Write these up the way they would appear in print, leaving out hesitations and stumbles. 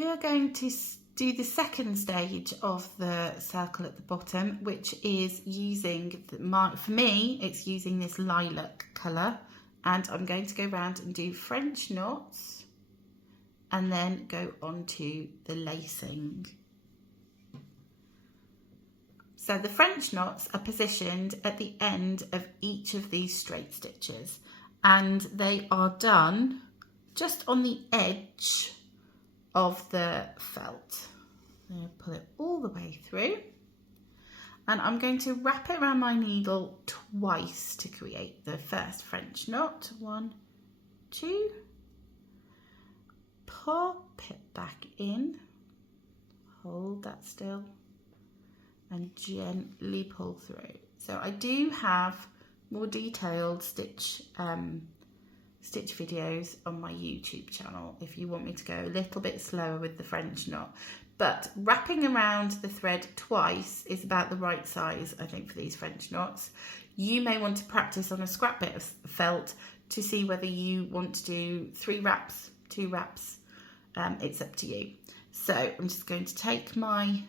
we are going to do the second stage of the circle at the bottom, which is using, for me, it's using this lilac colour. And I'm going to go around and do French knots and then go on to the lacing. So the French knots are positioned at the end of each of these straight stitches, and they are done just on the edge of the felt. I'm going to pull it all the way through, and I'm going to wrap it around my needle twice to create the first French knot. 1, 2, pop it back in, hold that still, and gently pull through. So I do have more detailed stitch videos on my YouTube channel if you want me to go a little bit slower with the French knot. But wrapping around the thread twice is about the right size, I think, for these French knots. You may want to practice on a scrap bit of felt to see whether you want to do 3 wraps, 2 wraps. It's up to you. So I'm just going to take my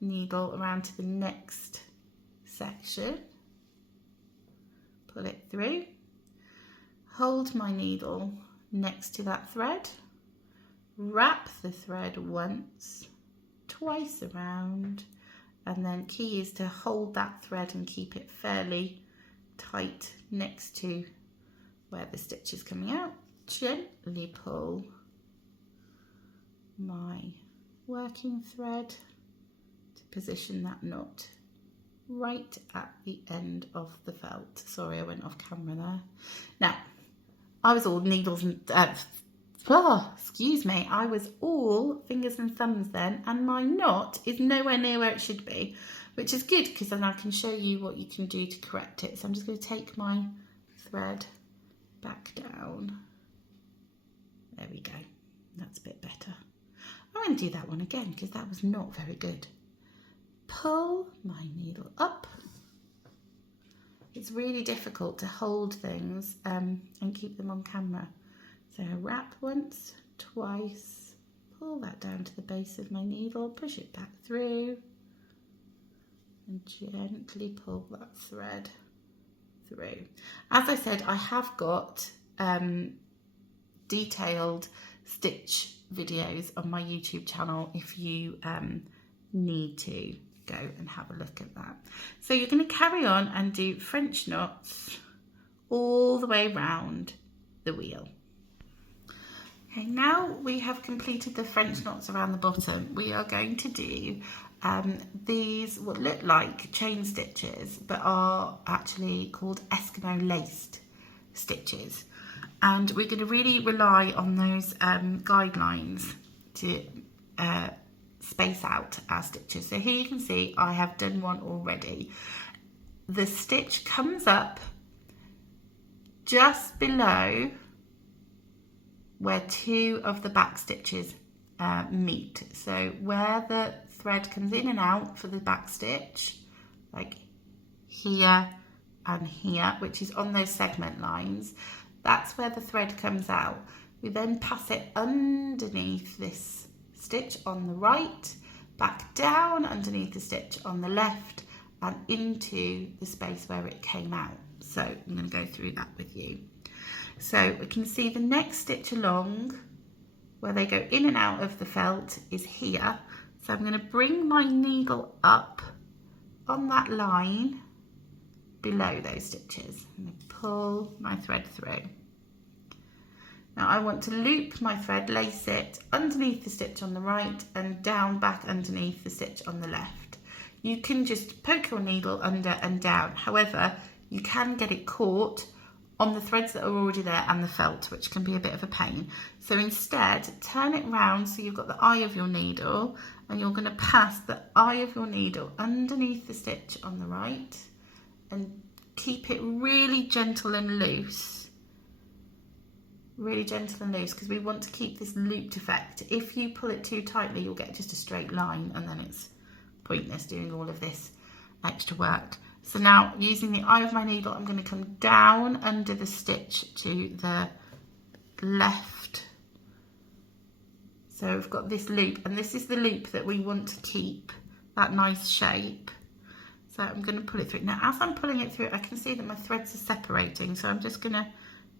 needle around to the next section, pull it through, hold my needle next to that thread, wrap the thread once, twice around, and then key is to hold that thread and keep it fairly tight next to where the stitch is coming out. Gently pull my working thread to position that knot right at the end of the felt. Sorry, I went off camera there. Now, I was all needles and excuse me, I was all fingers and thumbs then, and my knot is nowhere near where it should be, which is good because then I can show you what you can do to correct it. So I'm just going to take my thread back down. There we go. That's a bit better. I'm going to do that one again because that was not very good. Pull my needle up. It's really difficult to hold things and keep them on camera. So wrap once, twice, pull that down to the base of my needle, push it back through, and gently pull that thread through. As I said, I have got detailed stitch videos on my YouTube channel if you need to go and have a look at that. So you're going to carry on and do French knots all the way round the wheel. Okay, now we have completed the French knots around the bottom, we are going to do these what look like chain stitches but are actually called Eskimo laced stitches. And we're going to really rely on those guidelines to space out our stitches. So here you can see I have done one already. The stitch comes up just below where 2 of the back stitches meet. So where the thread comes in and out for the back stitch, like here and here, which is on those segment lines, that's where the thread comes out. We then pass it underneath this stitch on the right, back down underneath the stitch on the left, and into the space where it came out. So I'm going to go through that with you. So we can see the next stitch along where they go in and out of the felt is here. So I'm going to bring my needle up on that line below those stitches and pull my thread through. Now I want to loop my thread, lace it underneath the stitch on the right and down back underneath the stitch on the left. You can just poke your needle under and down. However, you can get it caught on the threads that are already there and the felt, which can be a bit of a pain. So instead, turn it round so you've got the eye of your needle, and you're going to pass the eye of your needle underneath the stitch on the right and keep it really gentle and loose. Really gentle and loose, because we want to keep this looped effect. If you pull it too tightly, you'll get just a straight line, and then it's pointless doing all of this extra work. So now, using the eye of my needle, I'm going to come down under the stitch to the left So we've got this loop, and this is the loop that we want to keep that nice shape. So I'm going to pull it through. Now as I'm pulling it through, I can see that my threads are separating, so I'm just going to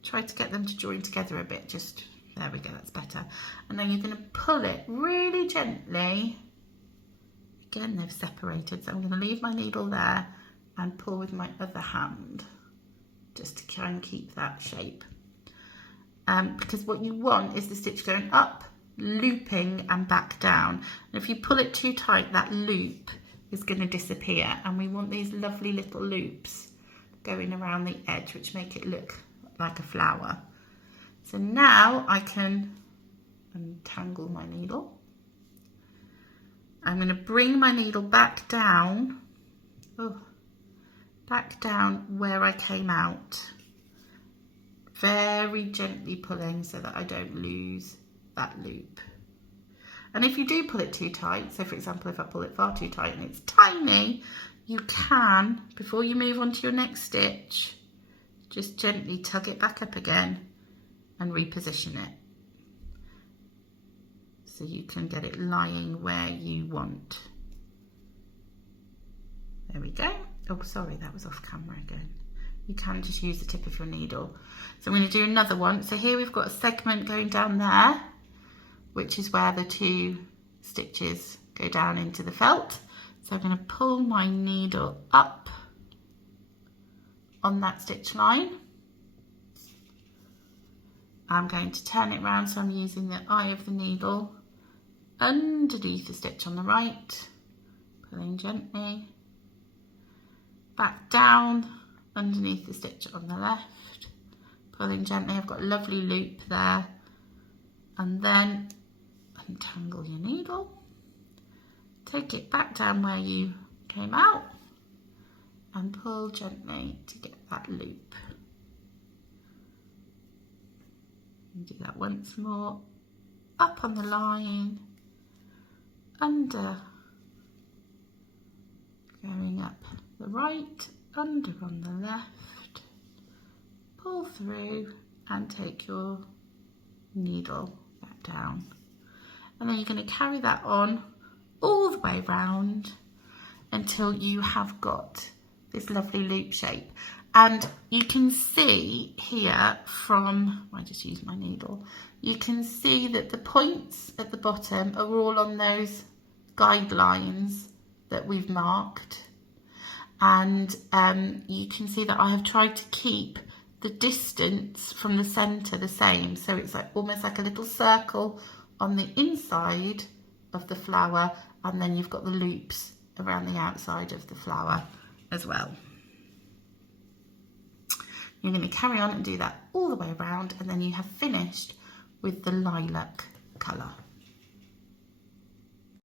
try to get them to join together a bit. Just, there we go, that's better. And then you're going to pull it really gently. Again, they've separated, so I'm going to leave my needle there and pull with my other hand, just to try and keep that shape. Because what you want is the stitch going up, looping and back down. And if you pull it too tight, that loop is going to disappear, and we want these lovely little loops going around the edge, which make it look like a flower. So now I can untangle my needle. I'm going to bring my needle back down, back down where I came out, very gently pulling so that I don't lose that loop. And if you do pull it too tight, so for example if I pull it far too tight and it's tiny, you can, before you move on to your next stitch, just gently tug it back up again and reposition it, so you can get it lying where you want. There we go. Oh, sorry, that was off camera again. You can just use the tip of your needle. So I'm going to do another one. So here we've got a segment going down there, which is where the 2 stitches go down into the felt. So I'm going to pull my needle up on that stitch line. I'm going to turn it round, so I'm using the eye of the needle underneath the stitch on the right, pulling gently, back down underneath the stitch on the left, pulling gently. I've got a lovely loop there, and then untangle your needle, take it back down where you came out and pull gently to get that loop. And do that once more, up on the line, under, going up the right, under on the left, pull through and take your needle back down. And then you're going to carry that on all the way round until you have got this lovely loop shape. And you can see here from, I just used my needle, you can see that the points at the bottom are all on those guidelines that we've marked. And you can see that I have tried to keep the distance from the centre the same. So it's like almost like a little circle on the inside of the flower, and then you've got the loops around the outside of the flower as well. You're going to carry on and do that all the way around, and then you have finished with the lilac colour.